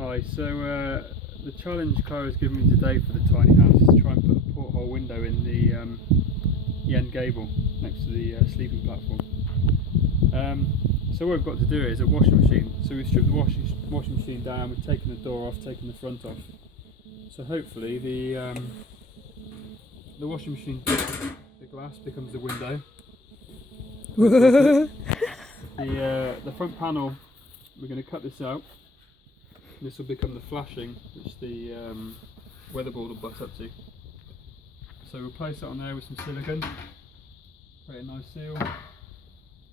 Hi, so the challenge Clara's given me today for the tiny house is to try and put a porthole window in the end gable next to the sleeping platform. So what we've got to do is a washing machine. So we've stripped the washing machine down, we've taken the door off, taken the front off. So hopefully the washing machine, the glass becomes the window. The front panel, we're going to cut this out. This will become the flashing which the weatherboard will butt up to. So we'll place it on there with some silicone, create a nice seal.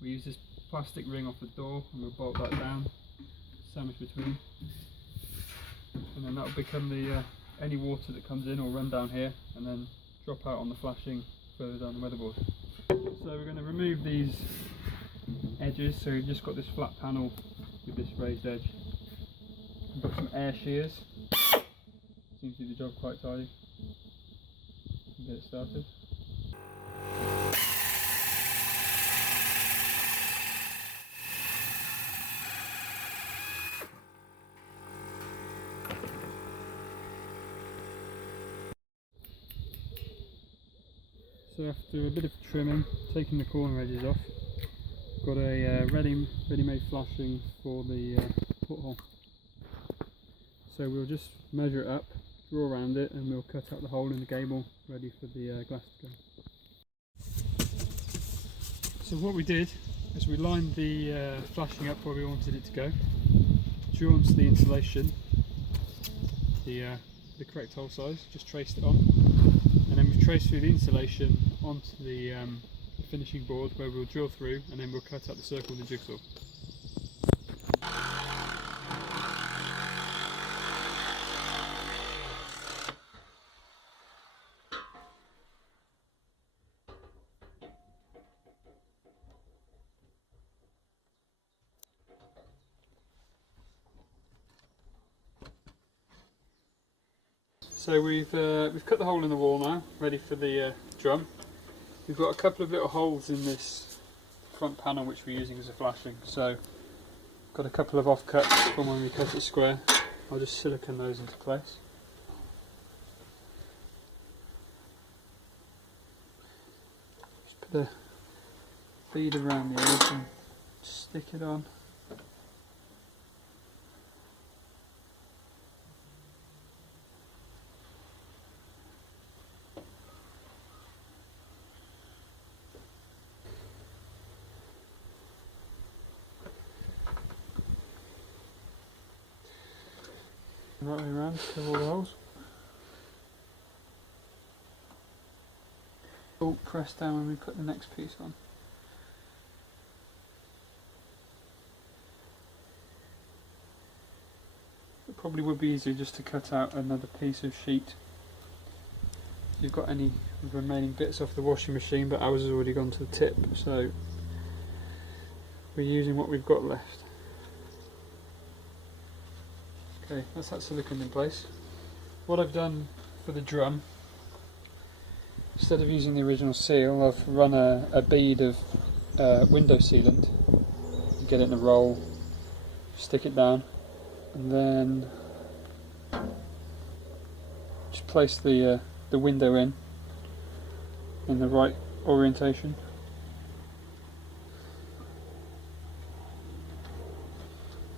We use this plastic ring off the door and we'll bolt that down, sandwich between, and then that will become the any water that comes in will run down here and then drop out on the flashing further down the weatherboard. So we're going to remove these edges, so we've just got this flat panel with this raised edge. We've got some air shears, seems to do the job quite tidy. Get it started. So after a bit of trimming, taking the corner edges off, got a ready-made flashing for the porthole. So we'll just measure it up, draw around it, and we'll cut out the hole in the gable, ready for the glass to go. So what we did is we lined the flashing up where we wanted it to go, drew onto the insulation the correct hole size, just traced it on, and then we've traced through the insulation onto the finishing board where we'll drill through, and then we'll cut out the circle with the jigsaw. So we've cut the hole in the wall now, ready for the drum. We've got a couple of little holes in this front panel which we're using as a flashing. So got a couple of offcuts from when we cut it square. I'll just silicone those into place. Just put a bead around the edge and stick it on. Right way around, cover all the holes. All pressed down when we put the next piece on. It probably would be easier just to cut out another piece of sheet. If you've got any remaining bits off the washing machine, but ours has already gone to the tip, so we're using what we've got left. Okay, that's that silicone in place. What I've done for the drum, instead of using the original seal, I've run a bead of window sealant. You get it in a roll, stick it down, and then just place the window in the right orientation.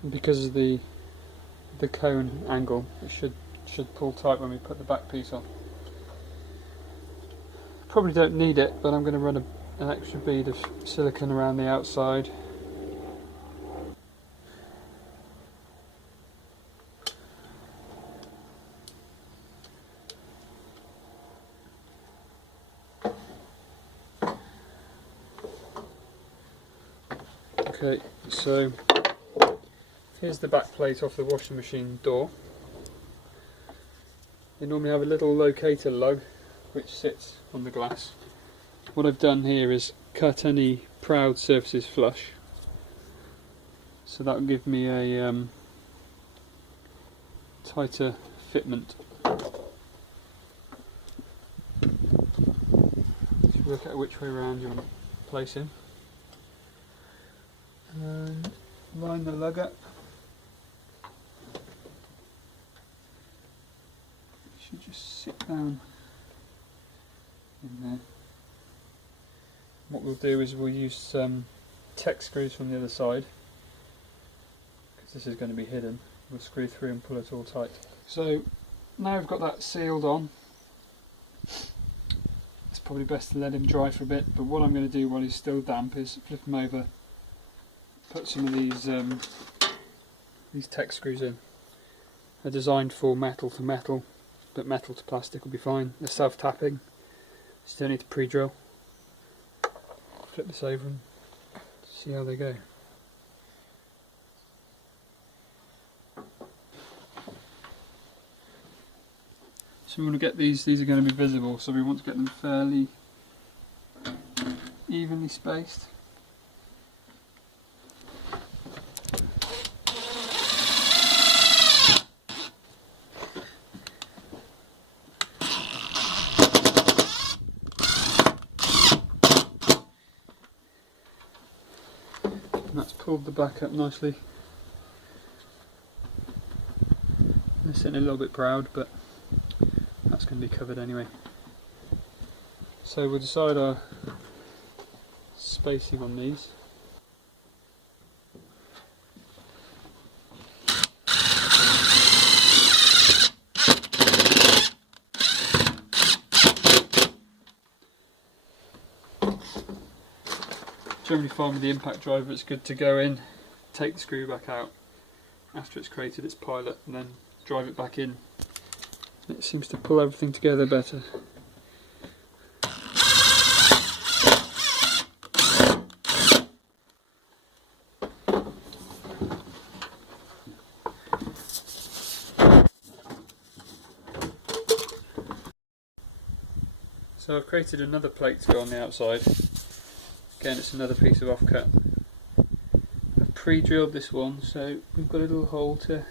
And because of the cone angle, it should pull tight when we put the back piece on. Probably don't need it, but I'm going to run an extra bead of silicone around the outside. Okay, so here's the back plate off the washing machine door. They normally have a little locator lug which sits on the glass. What I've done here is cut any proud surfaces flush, so that will give me a tighter fitment. Just work out which way around you want to place him. And line the lug up. it down in there. What we'll do is we'll use some Tech screws from the other side, because this is going to be hidden. We'll screw through and pull it all tight. So now we've got that sealed on, it's probably best to let him dry for a bit, but what I'm going to do while he's still damp is flip him over, put some of these Tech screws in. They're designed for metal to metal, but metal to plastic will be fine. They're self-tapping, still need to pre-drill. Flip this over and see how they go. So we want to get these are going to be visible, so we want to get them fairly evenly spaced. And that's pulled the back up nicely. They're sitting a little bit proud, but that's going to be covered anyway. So we'll decide our spacing on these. Generally find with the impact driver it's good to go in, take the screw back out after it's created its pilot, and then drive it back in. It seems to pull everything together better. So I've created another plate to go on the outside. Again, it's another piece of offcut. I've pre-drilled this one, so we've got a little hole to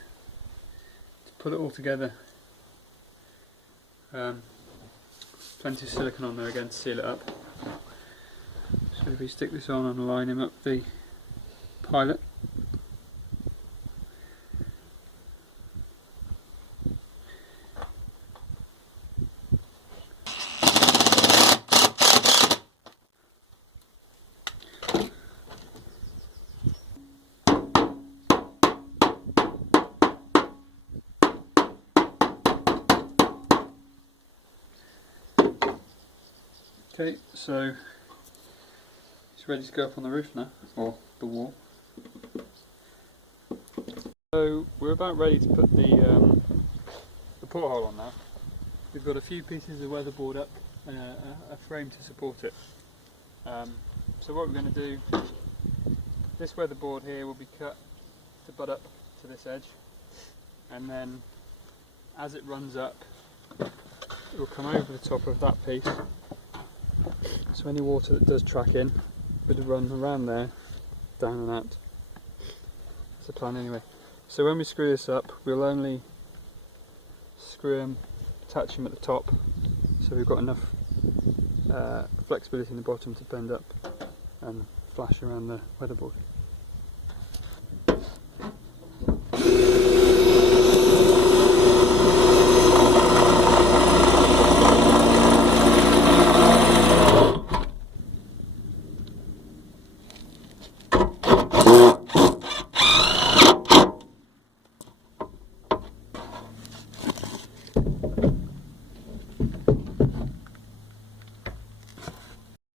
put it all together. Plenty of silicone on there again to seal it up. So if we stick this on and line him up the pilot. Okay, so it's ready to go up on the roof now, or the wall. So we're about ready to put the porthole on now. We've got a few pieces of weatherboard up and a frame to support it. So what we're going to do, this weatherboard here will be cut to butt up to this edge, and then as it runs up it will come over the top of that piece. So any water that does track in would run around there, down and out. That's the plan anyway. So when we screw this up, we'll only screw them, attach them at the top, so we've got enough flexibility in the bottom to bend up and flash around the weatherboard.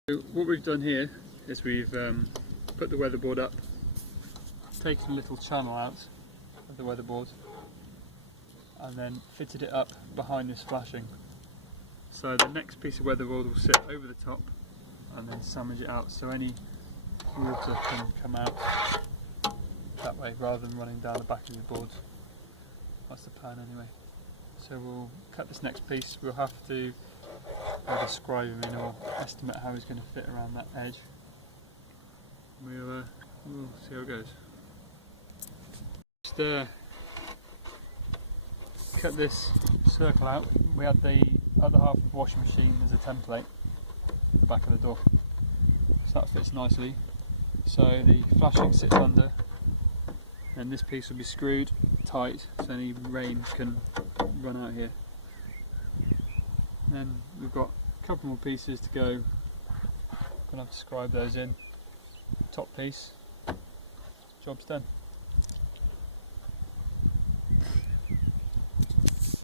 So what we've done here is we've put the weatherboard up, taken a little channel out of the weatherboard, and then fitted it up behind this flashing. So the next piece of weatherboard will sit over the top and then sandwich it out, so any water can come out that way rather than running down the back of the boards. That's the plan anyway. So we'll cut this next piece. We'll have to either scribe him in or estimate how he's going to fit around that edge. We'll see how it goes. Just cut this circle out. We had the other half of the washing machine as a template at the back of the door, so that fits nicely. So the flashing sits under, and this piece will be screwed tight so any rain can run out here. then we've got a couple more pieces to go. I'm gonna have to scribe those in. Top piece, job's done.